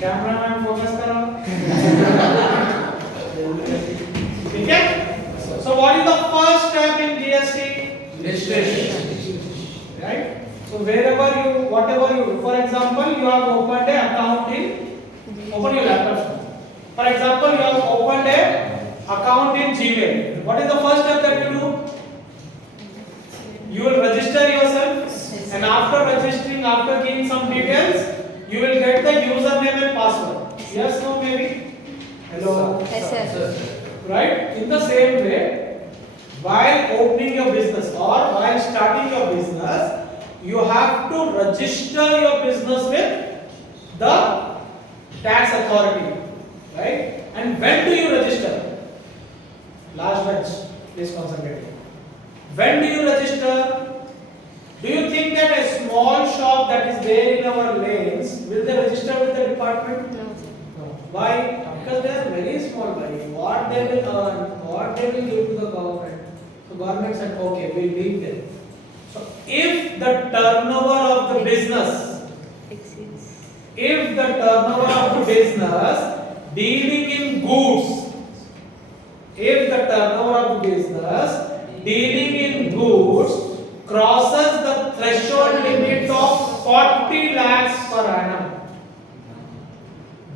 Cameraman focus करो. ठीक है? So what is the first step in GST? Registration. Right? So wherever you, whatever you do, for example, you have opened an account in, open your laptop. For example, you have opened a account in Gmail. What is the first step that you do? You will register yourself, and after registering, after giving some details, you will get the username and password. Yes, no, maybe? Hello? Yes, sir. Right? In the same way, while opening your business or while starting your business, you have to register your business with the tax authority. Right? And when do you register? Last bench, please concentrate. When do you register? Do you think that a small shop that is there in our lanes will they register with the department? No, sir. No. Why? Because they are very small by what they will earn, what they will give to the government. So government said, okay, we'll leave them. So if the turnover of the business, if the turnover of the business dealing in goods, if the turnover of the business dealing in goods crosses the threshold limit of 40 lakhs per annum,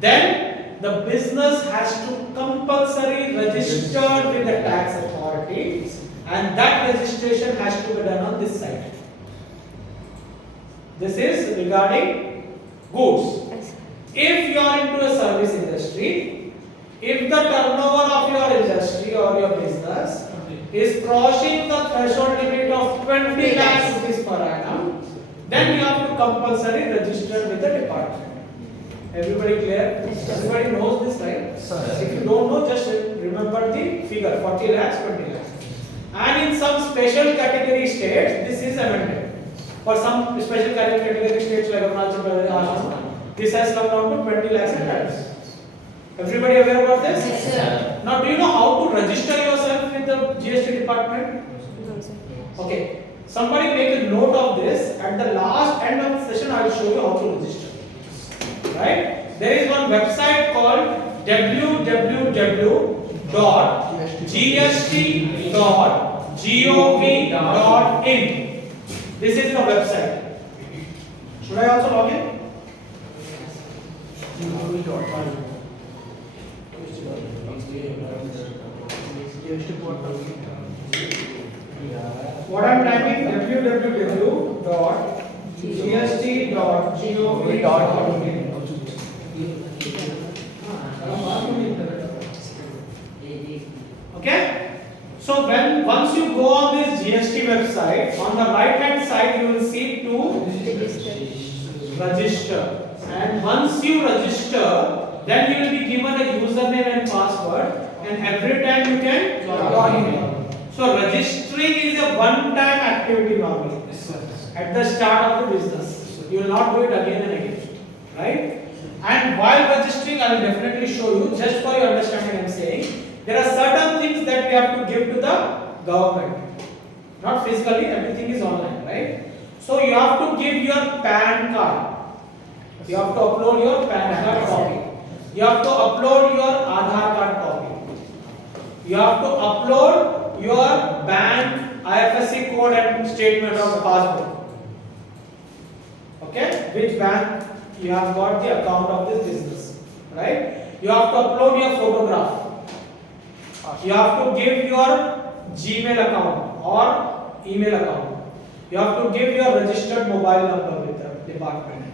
then the business has to compulsory register with the tax authority, and that registration has to be done on this side. This is regarding goods. If you are into a service industry, if the turnover of your industry or your business is crossing the threshold limit of 20 lakhs rupees per annum, then you have to compulsory register with the department. Everybody clear? Everybody knows this, right? If you don't know, just remember the figure 40 lakhs, 20 lakhs. And in some special category states, this is amended. For some special category states like Arunachal Pradesh, Assam, this has come down to 20 lakhs and tax. Everybody aware about this? Yes, sir. Now, do you know how to register yourself with the GST department? No, sir. Okay. Somebody make a note of this. At the last end of the session, I will show you how to register. Right? There is one website called www.gst.gov.in. This is the website. Should I also log in? What I am typing www.gst.gov.in. Okay? So once you go on this GST website, on the right hand side you will see to register. And once you register, then you will be given a username and password, and every time you can log in. So registering is a one-time activity normally. At the start of the business. You will not do it again and again. Right? And while registering, I will definitely show you, just for your understanding I am saying, there are certain things that we have to give to the government. Not physically, everything is online, right? So you have to give your PAN card. You have to upload your PAN card copy. You have to upload your Aadhaar card copy. You have to upload your bank IFSC code and statement of passbook. Okay? Which bank you have got the account of this business, right? You have to upload your photograph. You have to give your Gmail account or email account. You have to give your registered mobile number with the department.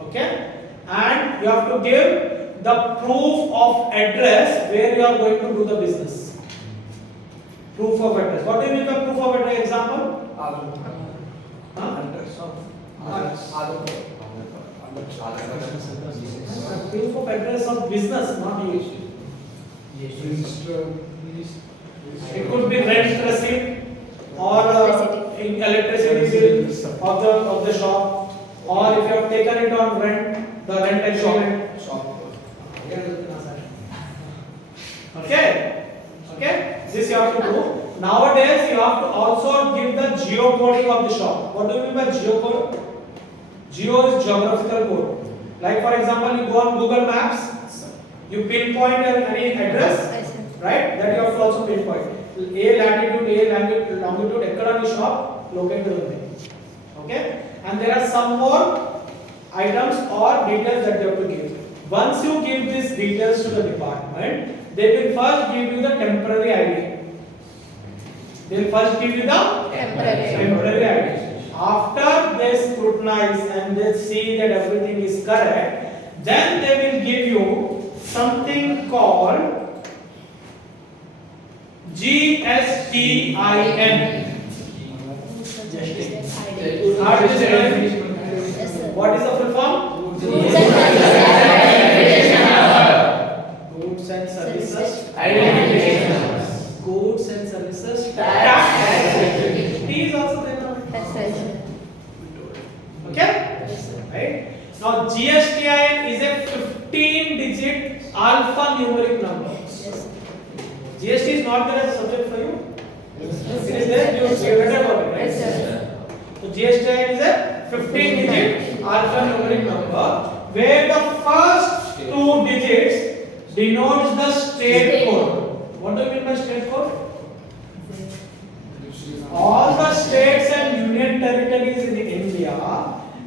Okay? And you have to give the proof of address where you are going to do the business. Proof of address. What do you mean by proof of address? Example? Proof of address of business, not you. It could be rent receipt or electricity bill of the shop, or if you have taken it on rent, the rent agreement. Okay? Okay? This you have to do. Nowadays, you have to also give the geocoding of the shop. What do you mean by geocode? Geo is geographical code. Like for example, you go on Google Maps, you pinpoint any address, right? That you have to also pinpoint. A latitude, A longitude, ekkada ni shop located undi. Okay? And there are some more items or details that you have to give. Once you give these details to the department, they will first give you the temporary ID. They will first give you the temporary ID. After they scrutinize and they see that everything is correct, then they will give you something called GSTIN. What is the full form? Goods and services identification. Goods and services tax. T is also there. Okay? Right? Now GSTIN is a 15-digit alphanumeric number. GST is not there as a subject for you? It is there, you read about it, right? So GSTIN is a 15-digit alphanumeric number where the first two digits denotes the state code. What do you mean by state code? All the states and union territories in India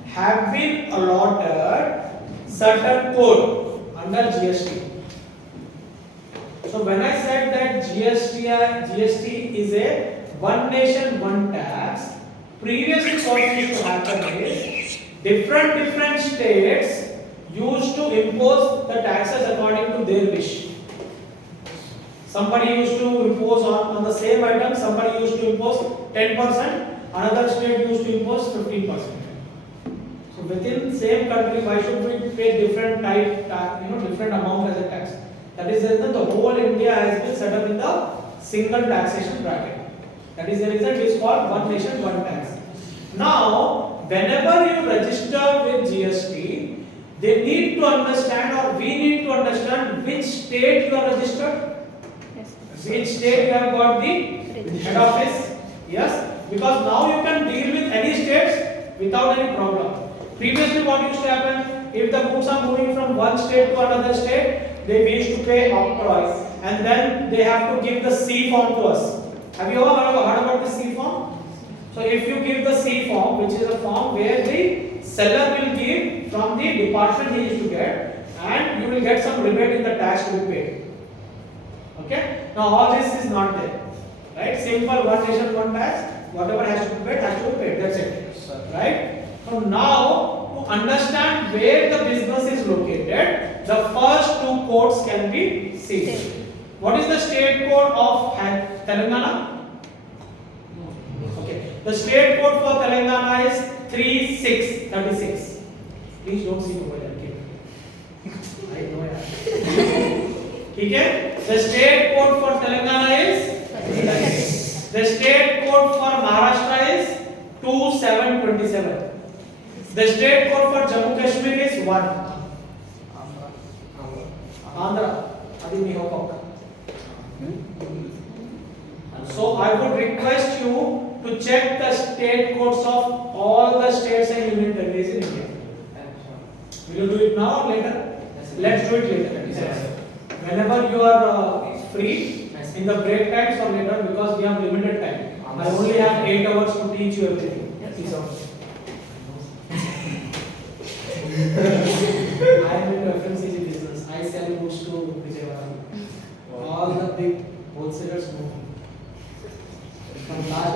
have been allotted certain code under GST. So when I said that GST is a one nation one tax, previously what used to happen is different states used to impose the taxes according to their wish. Somebody used to impose on the same item, somebody used to impose 10%, another state used to impose 15%. So within same country, why should we pay different different amount as a tax? That is the reason the whole India has been set up in the single taxation bracket. That is the reason it is called one nation one tax. Now, whenever you register with GST, they need to understand, or we need to understand, which state you are registered. Which state you have got the head office? Yes, because now you can deal with any states without any problem. Previously, what used to happen, if the goods are moving from one state to another state, they used to pay octroi, and then they have to give the C form to us. Have you ever heard about the C form? So if you give the C form, which is a form where the seller will give from the department he is to get, and you will get some rebate in the tax to be paid. Okay? Now all this is not there. Right? Simple one nation one tax. Whatever has to be paid has to be paid. That's it. Right? So now to understand where the business is located, the first two codes can be seen. What is the state code of Telangana? Okay. The state code for Telangana is 3636. Please don't see over there. I know that. Okay? The state code for Telangana is the state code for Maharashtra is 2727. The state code for Jammu Kashmir is 1. Andhra. Adi me hope. So I would request you to check the state codes of all the states and union territories in India. Will you do it now or later? Let's do it later. Whenever you are free, in the break times or later, because we have limited time. I only have 8 hours to teach you everything. I am in FMCG business. I sell goods to Vijayawada. All the big wholesalers move. From last